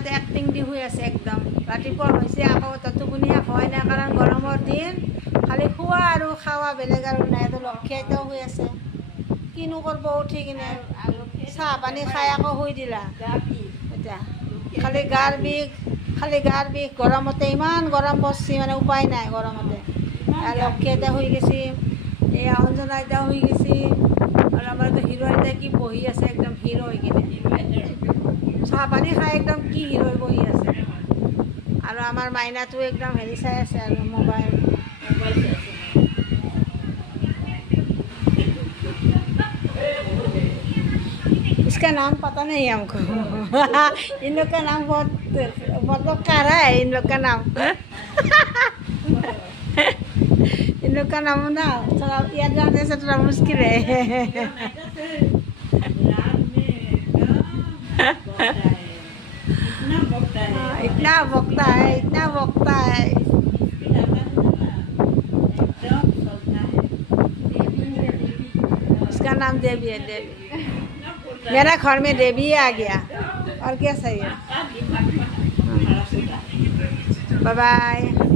এতিয়া এক্টিং দি শুই আছে একদম। ৰাতিপুৱা হৈছে আকৌ টোপনি শেষ হয় নাই, কাৰণ গৰমৰ দিন খালি খোৱা আৰু খাৱা, বেলেগ আৰু নাই। লক্ষী আইতাও শুই আছে, কিনো কৰিব উঠি কিনে। চাহ পানী খাই আকৌ শুই দিলা এতিয়া। খালি গাৰ বিষ গৰমতে, ইমান গৰম পৰছি মানে উপায় নাই গৰমতে। লক্ষী আইতা শুই গেছি, এই অঞ্জনা আইতা শুই গেছি, আৰু আমাৰ হিৰো আইতা কি বহি আছে একদম হিৰো হৈ কিনে, চাহ পানী খাই একদম কি হিৰো হৈ বহি আছে। আৰু আমাৰ মাইনাটো একদম হেৰি চাই আছে আৰু মোবাইল। इसका नाम पता नहीं हमको। इन लोग का नाम बहुत मतलब कारा है इन लोग का नाम। इन लोग का नाम ना थोड़ा याद रखने से थोड़ा मुश्किल है। इतना बकता है, इतना बकता है। इसका नाम देवी है, देवी। मेरा घर में देवी आ गया, और क्या चाहिए। Bye bye.